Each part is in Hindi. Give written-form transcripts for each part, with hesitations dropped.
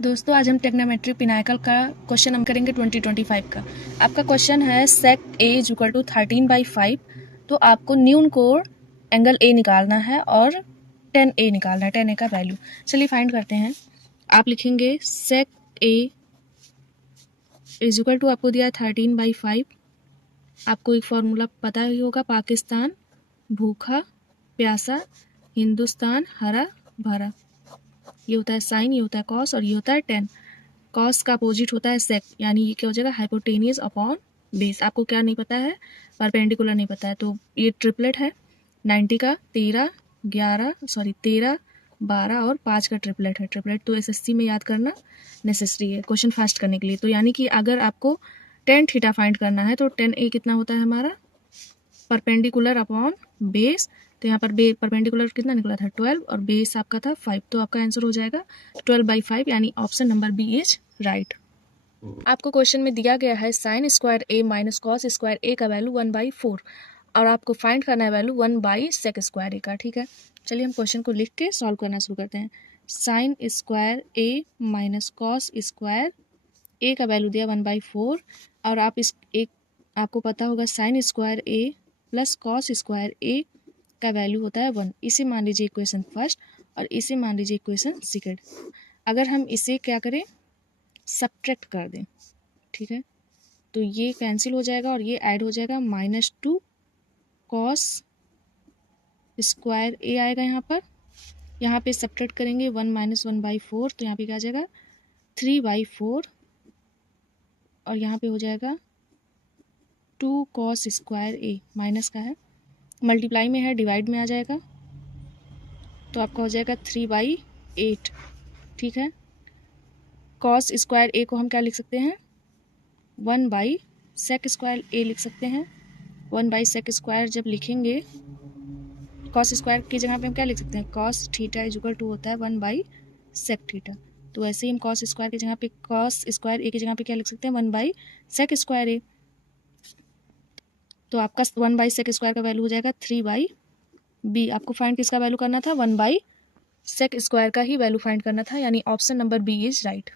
दोस्तों आज हम ट्रिग्नोमेट्री पिनाकल का क्वेश्चन हम करेंगे 2025 का। आपका क्वेश्चन है सेक ए इज इक्वल टू 13/5। तो आपको न्यून कोण एंगल ए निकालना है और 10A निकालना है, 10A का वैल्यू। चलिए फाइंड करते हैं। आप लिखेंगे सेक ए इज इक्वल टू, आपको दिया है 13/5। आपको एक फॉर्मूला पता ही होगा, पाकिस्तान भूखा प्यासा, हिंदुस्तान हरा भरा। ये होता है साइन, ये होता है कॉस और ये होता है टेन। कॉस का अपोजिट होता है सेक, यानी ये क्या हो जाएगा, हाइपोटेनियस अपॉन बेस। आपको क्या नहीं पता है, परपेंडिकुलर नहीं पता है, तो ये ट्रिपलेट है 90 का 13 12 और 5 का ट्रिपलेट है। ट्रिपलेट तो एसएससी में याद करना नेसेसरी है क्वेश्चन फास्ट करने के लिए। तो यानी कि अगर आपको टेन थीटा फाइंड करना है तो 10A कितना होता है हमारा, परपेंडिकुलर अपॉन बेस। तो यहाँ पर परपेंडिकुलर कितना निकला था 12 और बेस आपका था 5। तो आपका आंसर हो जाएगा 12/5, यानी option number B is right. आपको क्वेश्चन में दिया गया है sine square A minus cos square A का वैल्यू 1/4 और आपको फाइंड करना है वैल्यू 1/सेक स्क्वायर ए का। ठीक है, चलिए हम क्वेश्चन को लिख के सॉल्व करना शुरू करते हैं। Sign square A minus cos square A का वैल्यू दिया 1/4 और आप इस एक आपको पता होगा sign square A plus cos square A का वैल्यू होता है 1। इसे मान लीजिए इक्वेशन फर्स्ट और इसे मान लीजिए इक्वेशन सेकेंड। अगर हम इसे क्या करें, सब्ट्रैक्ट कर दें, ठीक है, तो ये कैंसिल हो जाएगा और ये ऐड हो जाएगा -2 कॉस स्क्वायर ए आएगा यहाँ पे सब्ट्रैक्ट करेंगे 1 - 1/4, तो यहाँ पे क्या आ जाएगा 3/4 और यहाँ पे हो जाएगा 2 कॉस स्क्वायर ए, माइनस का है, मल्टीप्लाई में है, डिवाइड में आ जाएगा तो आपका हो जाएगा 3/8। ठीक है, कॉस स्क्वायर ए को हम क्या लिख सकते हैं, 1/सेक स्क्वायर ए लिख सकते हैं। 1/सेक स्क्वायर जब लिखेंगे, कॉस स्क्वायर की जगह पे हम क्या लिख सकते हैं, cos theta is equal to होता है 1/सेक थीटा। तो ऐसे ही हम कॉस स्क्वायर की जगह पे, कॉस स्क्वायर ए की जगह पे क्या लिख सकते हैं, 1/सेक स्क्वायर ए। तो आपका 1/सेक स्क्वायर का वैल्यू हो जाएगा 3/b। आपको फाइंड किसका वैल्यू करना था, 1/सेक स्क्वायर का ही वैल्यू फाइंड करना था, यानी option number B is right.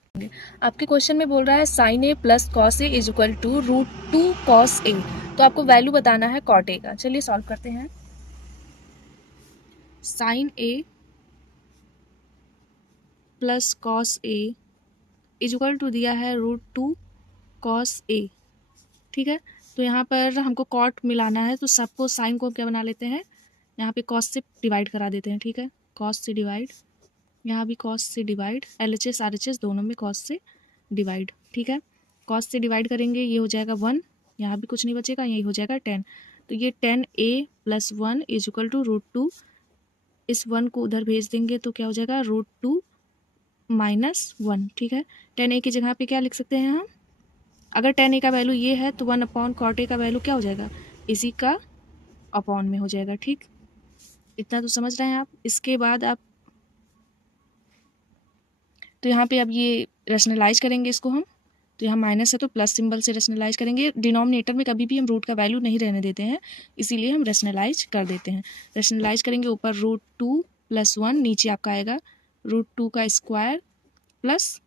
आपके क्वेश्चन में बोल रहा है sine A plus cos A is equal to √2 cos A. तो आपको वैल्यू बताना है कॉट ए का। चलिए सॉल्व करते हैं। Sine A plus cos A is equal to दिया है √2 कॉस ए। ठीक है, तो यहाँ पर हमको कॉट मिलाना है, तो सबको साइन को क्या बना लेते हैं, यहाँ पे कॉस से डिवाइड करा देते हैं। ठीक है, कॉस से डिवाइड, यहाँ भी कॉस से डिवाइड, LHS RHS दोनों में कॉस से डिवाइड। ठीक है, कॉस से डिवाइड करेंगे, ये हो जाएगा 1, यहाँ भी कुछ नहीं बचेगा, यही हो जाएगा 10। तो ये 10A + 1 इज इक्वल टू √2, इस 1 को उधर भेज देंगे तो क्या हो जाएगा √2 - 1। ठीक है, 10A की जगह पे क्या लिख सकते हैं हम, अगर 10A का वैल्यू ये है तो 1/cot A का वैल्यू क्या हो जाएगा, इसी का अपॉन में हो जाएगा। ठीक, इतना तो समझ रहे हैं आप। इसके बाद आप तो यहाँ पे अब ये रेशनलाइज करेंगे इसको हम, तो यहाँ माइनस है तो प्लस सिंबल से रेशनलाइज करेंगे। डिनोमिनेटर में कभी भी हम रूट का वैल्यू नहीं रहने देते हैं, इसीलिए हम रेशनलाइज कर देते हैं। रेशनलाइज करेंगे, ऊपर √2 + 1, नीचे आपका आएगा √2 का स्क्वायर प्लस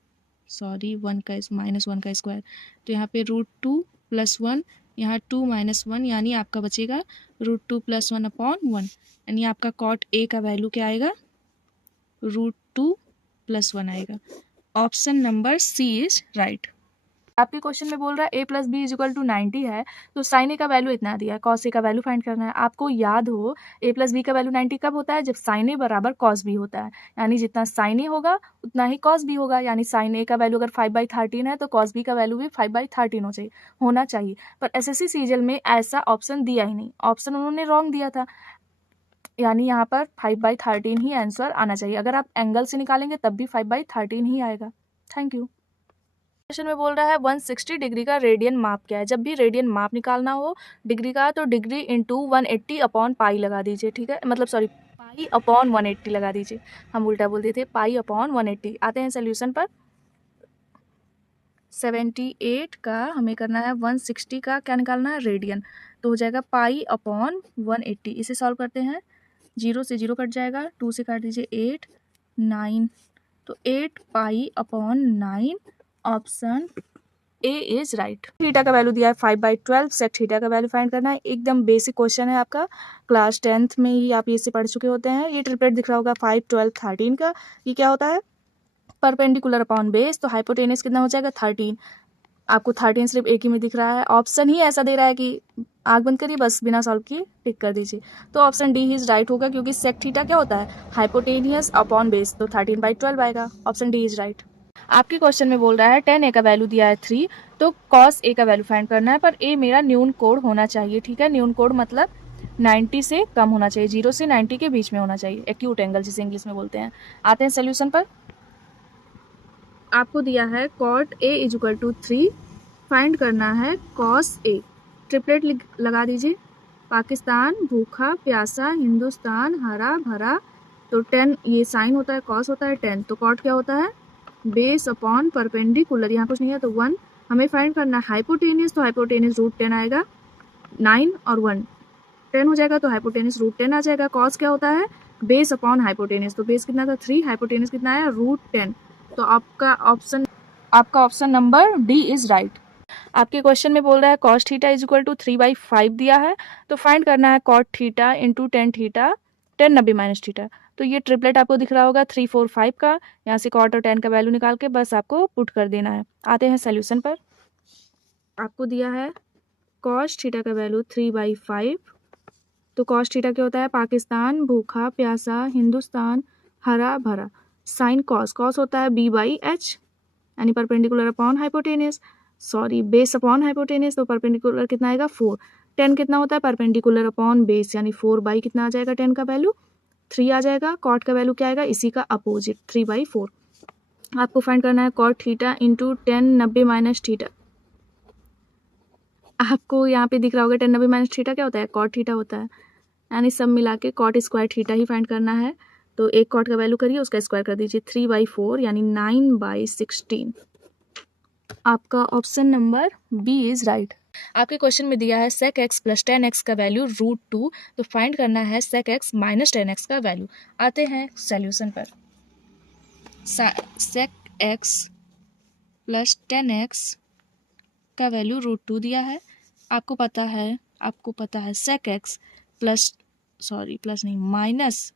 1 का -1 का स्क्वायर। तो यहाँ पे √2 + 1, यहाँ 2 - 1, यानी आपका बचेगा √2 + 1/1, यानी आपका कॉट ए का वैल्यू क्या आएगा, √2 + 1 आएगा। Option number C is right. आपके क्वेश्चन में बोल रहा है a + b = 90 है, तो साइन ए का वैल्यू इतना दिया है, कॉस ए का वैल्यू फाइंड करना है। आपको याद हो a + b का वैल्यू 90 कब होता है, जब साइन ए बराबर कॉस बी होता है, यानी जितना साइन ए होगा उतना ही कॉस बी होगा। यानी साइन ए का वैल्यू अगर 5/13 है तो कॉस बी का वैल्यू भी 5/13 होना चाहिए। पर एसएससी सीजीएल में ऐसा ऑप्शन दिया ही नहीं, ऑप्शन उन्होंने रॉन्ग दिया था, यानी यहाँ पर 5/13 ही आंसर आना चाहिए। अगर आप एंगल से निकालेंगे तब भी 5/13 ही आएगा। Thank you. क्वेश्चन में बोल रहा है 160 डिग्री का रेडियन माप क्या है। जब भी रेडियन माप निकालना हो डिग्री का, तो डिग्री इंटू 180/पाई लगा दीजिए। ठीक है, मतलब सॉरी, पाई/180 लगा दीजिए। हम उल्टा बोल दिए थे, पाई/180। आते हैं सोल्यूशन पर। 78 का हमें करना है 160 का क्या निकालना है, रेडियन, तो हो जाएगा पाई/180। इसे सॉल्व करते हैं, 0 से 0 कट जाएगा, 2 से काट दीजिए 8, 9, तो 8 pi upon 9, option A is right. Theta का वैल्यू दिया है 5/12, सेक थीटा का वैल्यू फाइंड करना है। एकदम बेसिक क्वेश्चन है आपका, क्लास 10th में ही आप ये से पढ़ चुके होते हैं। ये ट्रिपलेट दिख रहा होगा 5, 12, 13 का। ये क्या होता है? परपेंडिकुलर अपॉन बेस, तो हाइपोटेनस कितना हो जाएगा? 13। आपको 13 सिर्फ एक ही में दिख रहा है, ऑप्शन ही ऐसा दे रहा है कि आग बंद करिए, बस बिना सॉल्व किए टिक कर दीजिए। तो ऑप्शन डी इज राइट होगा, क्योंकि सेक थीटा क्या होता है? हाइपोटेनियस अपॉन बेस, तो 13/12 आएगा। Option D is right. आपके क्वेश्चन में बोल रहा है tan a का वैल्यू दिया है 3, तो cos a का वैल्यू फाइंड करना है, पर a मेरा न्यून कोड होना चाहिए। ठीक है, न्यून कोड मतलब 90 से कम होना चाहिए, 0 से 90 के बीच में होना चाहिए, एक्यूट एंगल जिसे इंग्लिश में बोलते हैं। आते हैं सोल्यूशन पर। आपको दिया है cot a = 3, फाइंड करना है cos a। ट्रिपलेट लगा दीजिए, पाकिस्तान भूखा प्यासा, हिंदुस्तान हरा भरा। तो 10 ये साइन होता है, cos होता है 10, तो cot क्या होता है? बेस अपॉन परपेंडिकुलर, यहाँ कुछ नहीं है तो 1। हमें फाइंड करना है हाइपोटेनियस, तो हाइपोटेनियस √10 आएगा। 9 और 1 10 हो जाएगा, तो हाइपोटेनियस √10 आ जाएगा। कॉस क्या होता है? बेस अपॉन हाइपोटेनियस, तो बेस कितना था? 3, हाइपोटेनियस कितना आया? √10। तो आपका option number D is right. आपके क्वेश्चन में बोल रहा है cos थीटा = 3/5 दिया है, तो फाइंड करना है cot theta into tan theta, tan 90 minus theta. तो ये ट्रिपलेट आपको दिख रहा होगा 3, 4, 5 का। यहाँ से cot और tan का वैल्यू निकाल के बस आपको पुट कर देना है। आते हैं सोल्यूशन पर। आपको दिया है cos थीटा का वैल्यू 3/5, तो cos थीटा क्या होता है? पाकिस्तान भूखा प्यासा, हिंदुस्तान हरा भरा। साइन cos होता है B/H, यानी perpendicular upon hypotenuse, sorry base upon hypotenuse, तो परपेंडिकुलर कितना आएगा? 4। 10 कितना होता है? परपेंडिकुलर अपॉन बेस, यानी 4 कितना आ जाएगा? 10 का वैल्यू 3 आ जाएगा। कॉट का वैल्यू क्या आएगा? इसी का अपोजिट 3/4। आपको फाइंड करना है cot theta into tan 90 minus theta. आपको यहाँ पे दिख रहा होगा tan 90 माइनस थीटा क्या होता है? cot थीटा होता है, यानी सब मिला के cot स्क्वायर थीटा ही फाइंड करना है। तो एक cot का वैल्यू करिए, उसका स्क्वायर कर दीजिए, 3/4 यानी 9/16। आपका option number B is right. आपके क्वेश्चन में दिया है sec x + tan x का वैल्यू √2, तो फाइंड करना है sec x - tan x का वैल्यू। आते हैं सोल्यूशन पर। sec x + tan x का वैल्यू √2 दिया है। आपको पता है sec x minus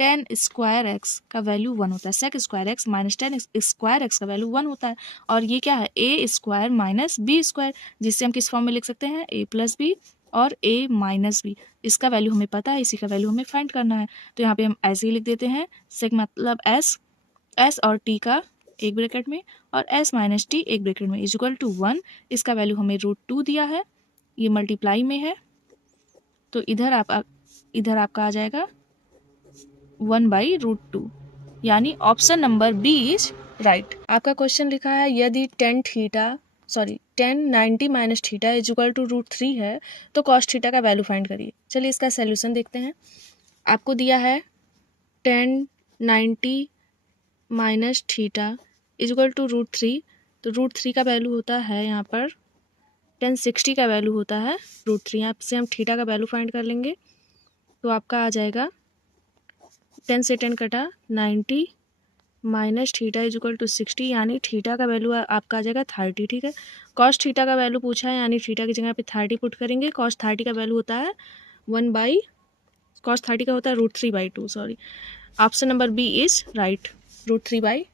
tan square x का वैल्यू 1 होता है। sec square x minus tan square x का वैल्यू 1 होता है। और ये क्या है? a square minus b square, जिससे हम किस फॉर्म में लिख सकते हैं? a + b और a - b। इसका वैल्यू हमें पता है, इसी का वैल्यू हमें फाइंड करना है। तो यहाँ पे हम ऐसे ही लिख देते हैं, sec मतलब s और t का एक ब्रैकेट में, और s - t एक ब्रैकेट में, = 1। इसका वैल्यू हमें √2 दिया है, ये मल्टीप्लाई में है, तो इधर आपका आ जाएगा 1/√2, यानी option number B is right. आपका क्वेश्चन लिखा है यदि tan 90 माइनस थीटा = √3 है, तो cos थीटा का वैल्यू फाइंड करिए। चलिए इसका सोल्यूशन देखते हैं। आपको दिया है tan 90 माइनस थीटा = √3, तो √3 का वैल्यू होता है यहाँ पर tan 60 का वैल्यू होता है √3। यहाँ से हम थीटा का वैल्यू फाइंड कर लेंगे, तो आपका आ जाएगा 10 से 10 कटा 90 माइनस थीटा = 60, यानी थीटा का वैल्यू आपका आ जाएगा 30। ठीक है, cos थीटा का वैल्यू पूछा है, यानी थीटा की जगह पे 30 पुट करेंगे। cos 30 का वैल्यू होता है cos 30 का होता है √3/2। Sorry, option number B is right, √3/2।